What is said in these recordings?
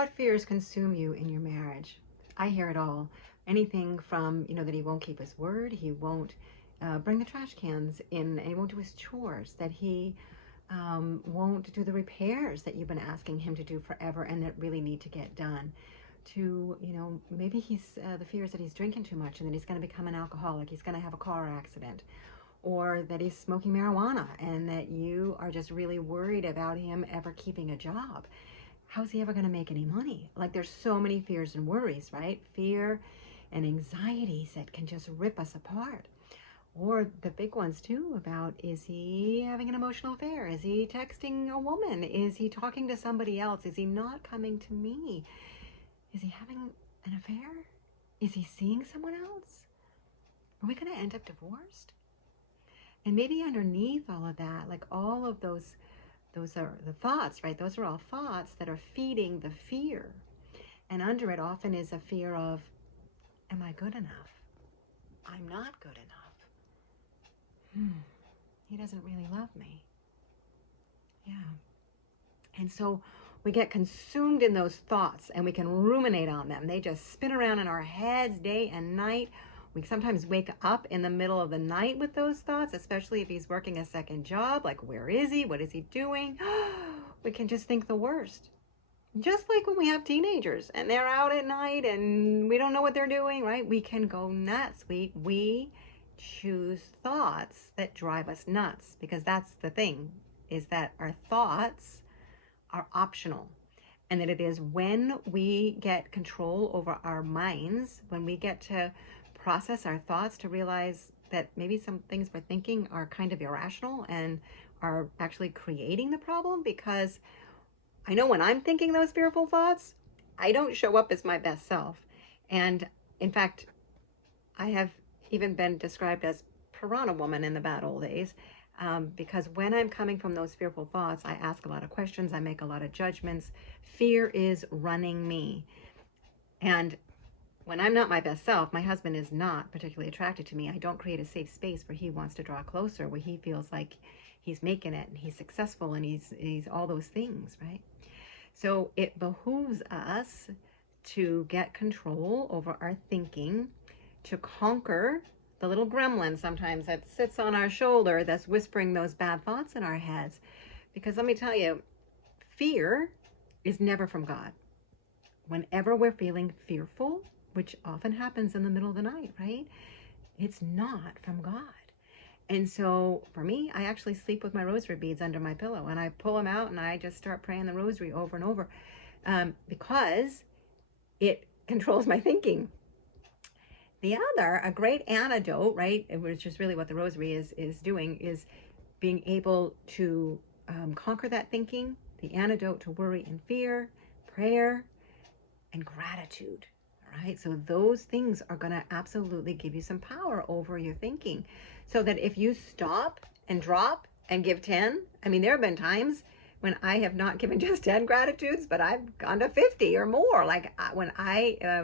What fears consume you in your marriage? I hear it all. Anything from, that he won't keep his word, he won't bring the trash cans in, and he won't do his chores, that he won't do the repairs that you've been asking him to do forever and that really need to get done. To, maybe he's, the fears that he's drinking too much and that he's going to become an alcoholic, he's going to have a car accident, or that he's smoking marijuana and that you are just really worried about him ever keeping a job. How's he ever going to make any money? Like, there's so many fears and worries, right? Fear and anxieties that can just rip us apart. Or the big ones too about, is he having an emotional affair? Is he texting a woman? Is he talking to somebody else? Is he not coming to me? Is he having an affair? Is he seeing someone else? Are we going to end up divorced? And maybe underneath all of that, like all of those are the thoughts, right? Those are all thoughts that are feeding the fear. And under it often is a fear of, am I good enough? I'm not good enough. He doesn't really love me. Yeah. And so we get consumed in those thoughts and we can ruminate on them. They just spin around in our heads day and night. We sometimes wake up in the middle of the night with those thoughts, especially if he's working a second job. Like, where is he? What is he doing? We can just think the worst. Just like when we have teenagers and they're out at night and we don't know what they're doing, right? We can go nuts. We choose thoughts that drive us nuts, because that's the thing, is that our thoughts are optional. And that it is when we get control over our minds, when we get to process our thoughts, to realize that maybe some things we're thinking are kind of irrational and are actually creating the problem. Because I know when I'm thinking those fearful thoughts, I don't show up as my best self. And in fact, I have even been described as piranha woman in the bad old days, because when I'm coming from those fearful thoughts, I ask a lot of questions, I make a lot of judgments. Fear is running me. And when I'm not my best self, my husband is not particularly attracted to me. I don't create a safe space where he wants to draw closer, where he feels like he's making it and he's successful and he's all those things, right? So it behooves us to get control over our thinking, to conquer the little gremlin sometimes that sits on our shoulder that's whispering those bad thoughts in our heads. Because let me tell you, fear is never from God. Whenever we're feeling fearful, which often happens in the middle of the night, right? It's not from God. And so for me, I actually sleep with my rosary beads under my pillow, and I pull them out and I just start praying the rosary over and over, because it controls my thinking. The other, a great antidote, right, which is really what the rosary is doing, is being able to conquer that thinking. The antidote to worry and fear, prayer, and gratitude. All right, so those things are going to absolutely give you some power over your thinking, so that if you stop and drop and give 10, I mean, there have been times when I have not given just 10 gratitudes, but I've gone to 50 or more. Like when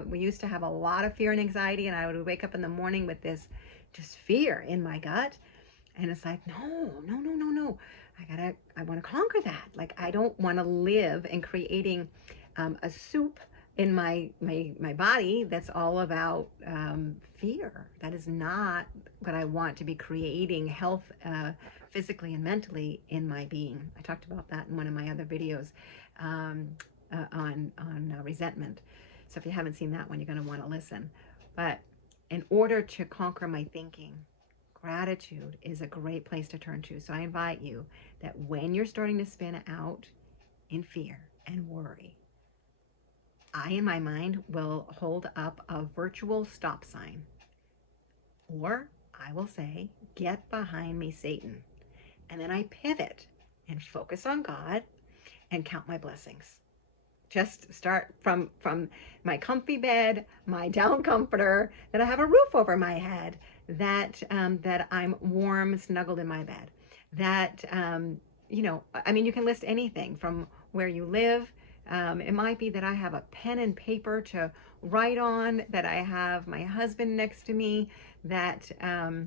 we used to have a lot of fear and anxiety, and I would wake up in the morning with this just fear in my gut. And it's like, no. I want to conquer that. Like, I don't want to live in creating a soup in my body that's all about fear. That is not what I want to be creating health physically and mentally in my being. I talked about that in one of my other videos on resentment. So if you haven't seen that one, you're going to want to listen. But in order to conquer my thinking, gratitude is a great place to turn to. So I invite you that when you're starting to spin out in fear and worry, I, in my mind, will hold up a virtual stop sign. Or I will say, get behind me, Satan. And then I pivot and focus on God and count my blessings. Just start from my comfy bed, my down comforter, that I have a roof over my head, that I'm warm, snuggled in my bed, that, I mean, you can list anything from where you live. It might be that I have a pen and paper to write on, that I have my husband next to me, that I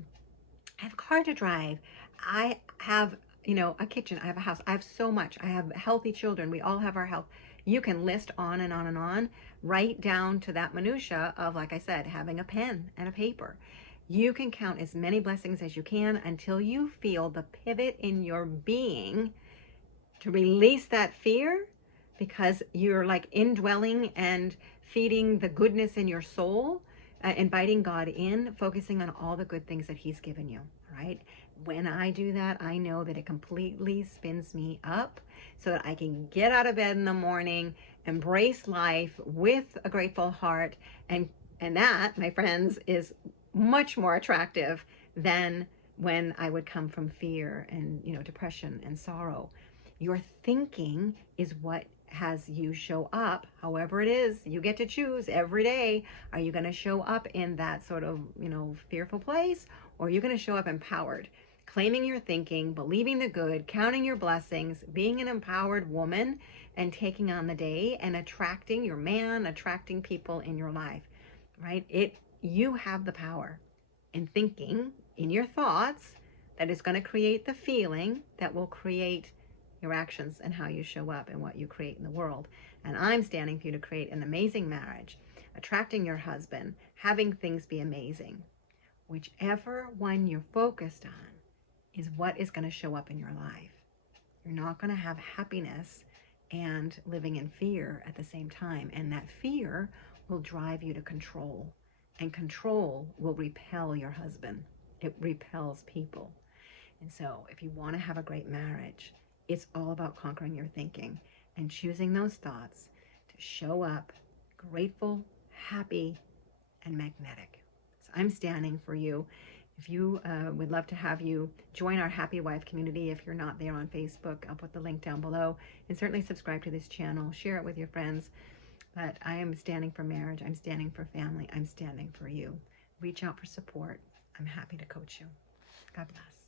have a car to drive. I have, a kitchen. I have a house. I have so much. I have healthy children. We all have our health. You can list on and on and on, right down to that minutia of, like I said, having a pen and a paper. You can count as many blessings as you can until you feel the pivot in your being to release that fear, because you're like indwelling and feeding the goodness in your soul, inviting God in, focusing on all the good things that he's given you, right? When I do that, I know that it completely spins me up so that I can get out of bed in the morning, embrace life with a grateful heart. And that, my friends, is much more attractive than when I would come from fear and, depression and sorrow. Your thinking is what has you show up, however it is. You get to choose every day. Are you going to show up in that sort of, fearful place? Or are you going to show up empowered, claiming your thinking, believing the good, counting your blessings, being an empowered woman, and taking on the day and attracting your man, attracting people in your life, right? You have the power in thinking, in your thoughts, that is going to create the feeling that will create your actions and how you show up and what you create in the world. And I'm standing for you to create an amazing marriage, attracting your husband, having things be amazing. Whichever one you're focused on is what is going to show up in your life. You're not going to have happiness and living in fear at the same time. And that fear will drive you to control. And control will repel your husband. It repels people. And so if you want to have a great marriage, it's all about conquering your thinking and choosing those thoughts to show up grateful, happy, and magnetic. So I'm standing for you. If you would love to have you join our Happy Wife community, if you're not there on Facebook, I'll put the link down below. And certainly subscribe to this channel. Share it with your friends. But I am standing for marriage. I'm standing for family. I'm standing for you. Reach out for support. I'm happy to coach you. God bless.